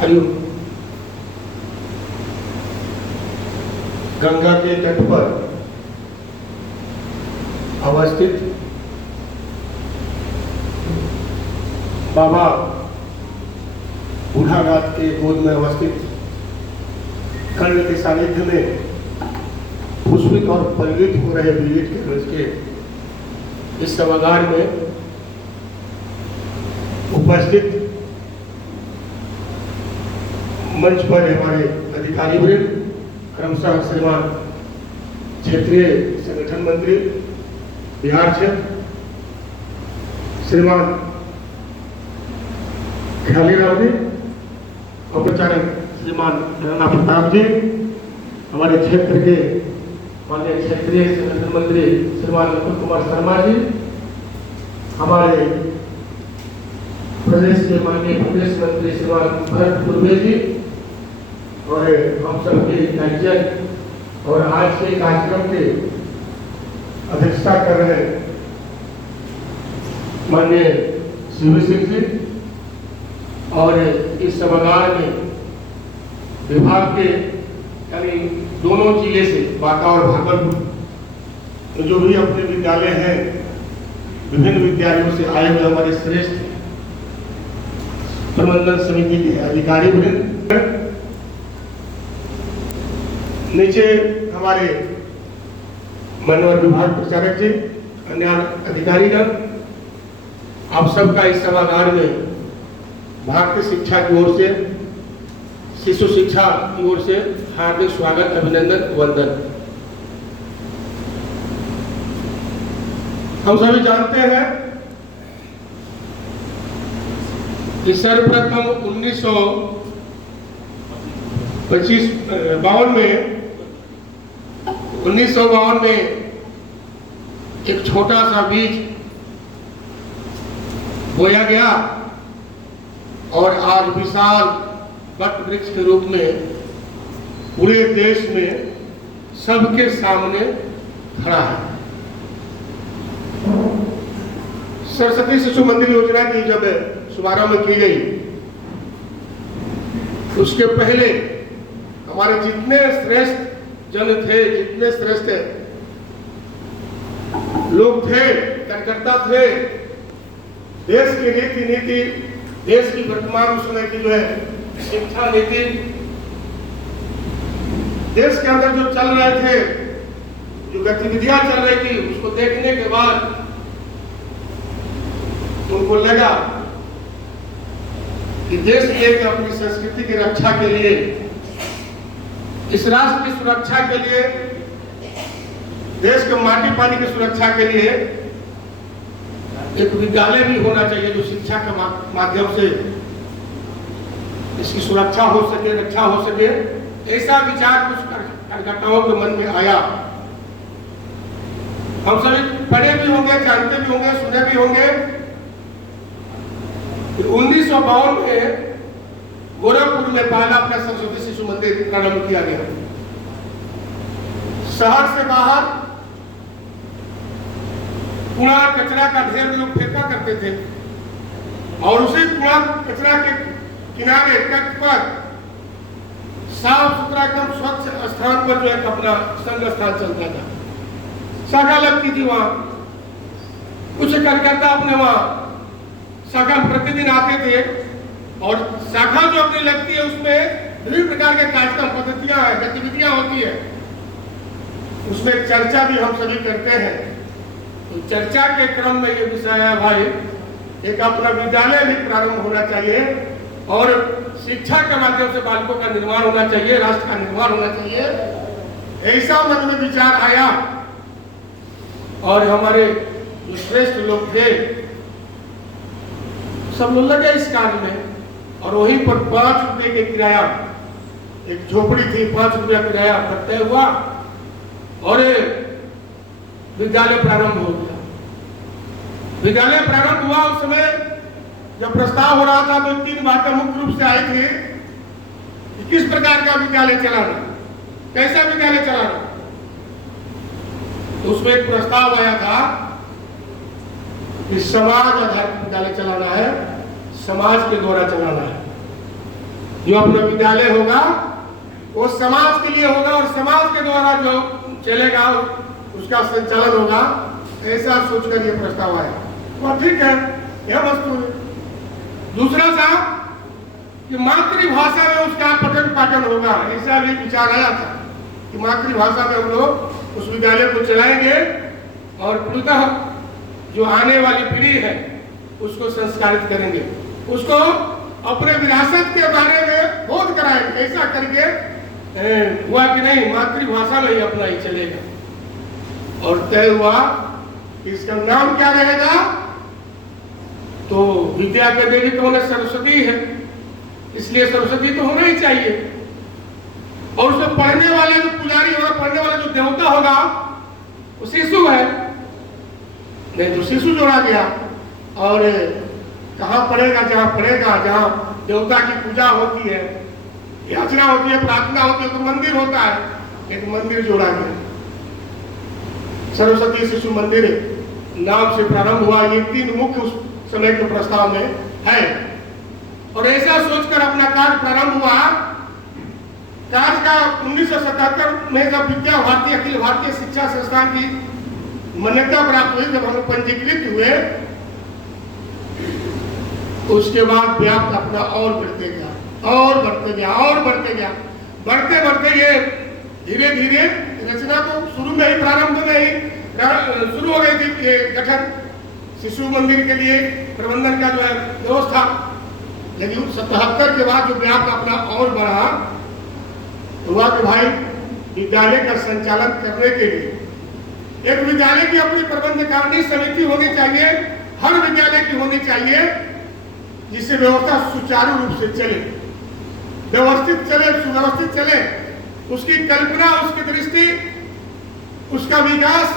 हरिओम। गंगा के तट पर अवस्थित बाबा बूढ़ानाथ के गोद में अवस्थित कर्ण के सानिध्य में पुष्पित और पल्लित हो रहे विलेट के रोज के इस सभागार में उपस्थित मंच पर हमारे अधिकारी वृंद, क्रमशः श्रीमान क्षेत्रीय संगठन मंत्री बिहार क्षेत्र श्रीमान ख्यालीराव जी, औपचारिक श्रीमान राणा प्रताप जी, हमारे क्षेत्र के माननीय क्षेत्रीय संगठन मंत्री श्रीमान नकुल कुमार शर्मा जी, हमारे प्रदेश के माननीय प्रदेश मंत्री श्रीमान भरत पूर्वे जी और हम सबके गार्जियन और आज के कार्यक्रम के अध्यक्षता कर रहे माननीय शिव सिंह जी और इस सभागार में विभाग के यानी दोनों जिले से बांका और भागलपुर जो भी अपने विद्यालय हैं, विभिन्न विद्यालयों से आए हुए हमारे श्रेष्ठ प्रबंधन समिति के अधिकारी वृंद, नीचे हमारे मानव विभाग प्रचारक जी, अन्य अधिकारीगण, आप सबका इस सभागार में भारतीय शिक्षा की ओर से, शिशु शिक्षा की ओर से हार्दिक स्वागत, अभिनंदन, वंदन। हम सभी जानते हैं कि सर्वप्रथम 1952 में एक छोटा सा बीज बोया गया और आज विशाल वट वृक्ष के रूप में पूरे देश में सबके सामने खड़ा है। सरस्वती शिशु मंदिर योजना की जब शुभारंभ की गई, उसके पहले हमारे जितने श्रेष्ठ जन थे, जितने श्रेष्ठ लोग थे, कार्यकर्ता थे, देश की रीति नीति, देश की वर्तमान समय की जो है शिक्षा नीति, देश के अंदर जो चल रहे थे, जो गतिविधियां चल रही थी, उसको देखने के बाद उनको लगा कि देश के अपनी संस्कृति की रक्षा के लिए, इस राष्ट्र की सुरक्षा के लिए, देश के माटी पानी की सुरक्षा के लिए एक विद्यालय भी होना चाहिए जो शिक्षा के माध्यम से इसकी सुरक्षा हो सके, रक्षा हो सके। ऐसा विचार कुछ कार्यकर्ताओं के मन में आया। हम सभी पढ़े भी होंगे, जानते भी होंगे, सुने भी होंगे। 1952 में गोरखपुर में पहला अपना सरस्वती शिशु मंदिर प्रारंभ किया गया। शहर से बाहर कूड़ा कचरा का ढेर लोग फेंका करते थे और उसी कूड़ा कचरा के किनारे तट पर साफ सुथरा एकदम स्वच्छ स्थान पर जो एक अपना संघ स्थान चलता था, शाखा लगती थी वहां। कुछ कार्यकर्ता अपने वहां शाखा प्रतिदिन आते थे और शाखा जो अपनी लगती है उसमें विभिन्न प्रकार के कार्यक्रम, पद्धतियां हैं, गतिविधियां होती है। उसमें चर्चा भी हम सभी करते हैं। तो चर्चा के क्रम में ये विषय है भाई, एक अपना विद्यालय भी प्रारंभ होना चाहिए और शिक्षा के माध्यम से बालकों का निर्माण होना चाहिए, राष्ट्र का निर्माण होना चाहिए। ऐसा मन में विचार आया और हमारे जो श्रेष्ठ लोग थे सब लोग लगे इस कार्य में और वहीं पर 5 रुपए के किराया, एक झोपड़ी थी, 5 रुपया किराया तय हुआ और विद्यालय प्रारंभ हो गया। विद्यालय प्रारंभ हुआ उस समय जब प्रस्ताव हो रहा था तो 3 बातें मुख्य रूप से आई थी कि किस प्रकार का विद्यालय चलाना, कैसा विद्यालय चलाना। तो उसमें एक प्रस्ताव आया था कि समाज आधारित विद्यालय चलाना है, समाज के द्वारा चलाना है। जो अपना विद्यालय होगा वो समाज के लिए होगा और समाज के द्वारा जो चलेगा उसका संचालन होगा, ऐसा सोचकर ये प्रस्ताव आया। तो ठीक है, यह वस्तु है। दूसरा साहब कि मातृभाषा में उसका पठन पाठन होगा, ऐसा भी विचार आया था कि मातृभाषा में हम लोग उस विद्यालय को चलाएंगे और पूर्णतः जो आने वाली पीढ़ी है उसको संस्कारित करेंगे, उसको अपने विरासत के बारे में बोध कराएंगे। ऐसा करके हुआ कि नहीं, मातृभाषा में ही अपना ही चलेगा। और तय हुआ कि इसका नाम क्या रहेगा, तो विद्या के देवी तो उन्हें सरस्वती है, इसलिए सरस्वती तो होना ही चाहिए। और उसमें पढ़ने वाले जो पुजारी होगा, पढ़ने वाला जो देवता होगा वो शिशु है, नहीं तो शिशु जोड़ा गया। और कहाँ पढ़ेगा, जहाँ पढ़ेगा जहाँ देवता की पूजा होती है, याचना होती है, प्रार्थना होती है, तो मंदिर होता है, एक मंदिर जोड़ा गया। सरस्वती शिशु मंदिर नाम से प्रारंभ हुआ। ये 3 मुख्य उस समय के प्रस्ताव में है। और ऐसा सोचकर अपना कार्य प्रारंभ हुआ। कार्य का 1977 में जब विद्या भारती अखिल भारतीय शिक्षा संस्थान की मान्यता प्राप्त हुई, जब हम पंजीकृत हुए, उसके बाद व्याप्त अपना और बढ़ते गया और बढ़ते गया और बढ़ते गया। बढ़ते बढ़ते ये धीरे धीरे रचना तो शुरू में ही, प्रारंभ में ही शुरू हो गई थी ये गठन शिशु मंदिर के लिए प्रबंधन का जो है व्यवस्था। लेकिन 77 के बाद जो व्याप्त अपना और बढ़ा, हुआ कि भाई विद्यालय का संचालन करने के लिए एक विद्यालय की अपनी प्रबंधकारिणी समिति होनी चाहिए, हर विद्यालय की होनी चाहिए, जिससे व्यवस्था सुचारू रूप से चले, व्यवस्थित चले, सुव्यवस्थित चले। उसकी कल्पना, उसकी दृष्टि, उसका विकास,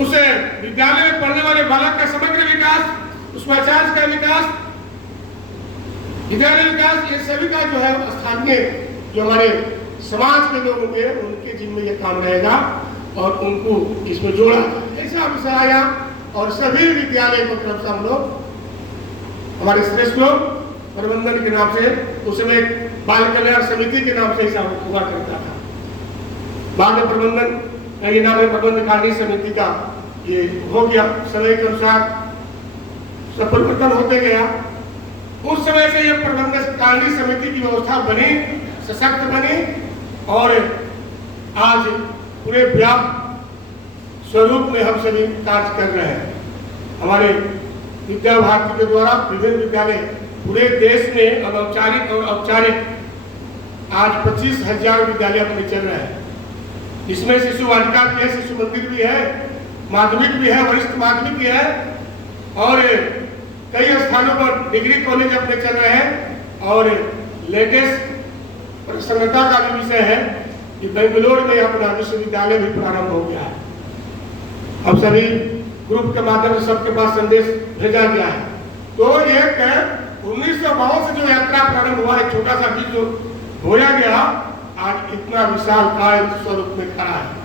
उसे विद्यालय में पढ़ने वाले बालक का समग्र विकास, उसमें आचार्य का विकास, विद्यालय विकास, ये सभी का जो है स्थानीय जो हमारे समाज के लोग होंगे उनके जिम्मे ये काम रहेगा और उनको इसमें जोड़ा जाए। ऐसा विषय आया और सभी विद्यालय को तरफ से हम लोग, हमारे श्रेष्ठ लोग प्रबंधन के नाम से, उस समय बाल कल्याण समिति के नाम से ऐसा हुआ करता था। बाद में प्रबंधन का ये नाम है प्रबंधकारिणी समिति का, ये हो गया। समय के अनुसार सब परिवर्तन होते गया। उस समय से ये प्रबंधकारिणी समिति की व्यवस्था बनी, सशक्त बनी और आज पूरे व्याप्त स्वरूप में हम सभी कार्य कर रहे हैं। हमारे विद्या भारती के द्वारा विभिन्न विद्यालय पूरे देश में अनौपचारिक और औपचारिक आज 25,000 विद्यालय अपने चल रहे हैं। इसमें शिशु वाटिका भी है, शिशु मंदिर भी है, माध्यमिक भी है, वरिष्ठ माध्यमिक भी है और कई स्थानों पर डिग्री कॉलेज अपने चल रहे हैं। और लेटेस्ट प्रसन्नता का भी विषय है कि बेंगलोर में अपना विश्वविद्यालय भी प्रारंभ हो गया है। अब सभी ग्रुप के माध्यम से सबके पास संदेश भेजा गया है। तो एक 1952 से जो यात्रा प्रारंभ हुआ है, छोटा सा बीज जो बोया गया, आज इतना विशाल काय स्वरूप में खड़ा है।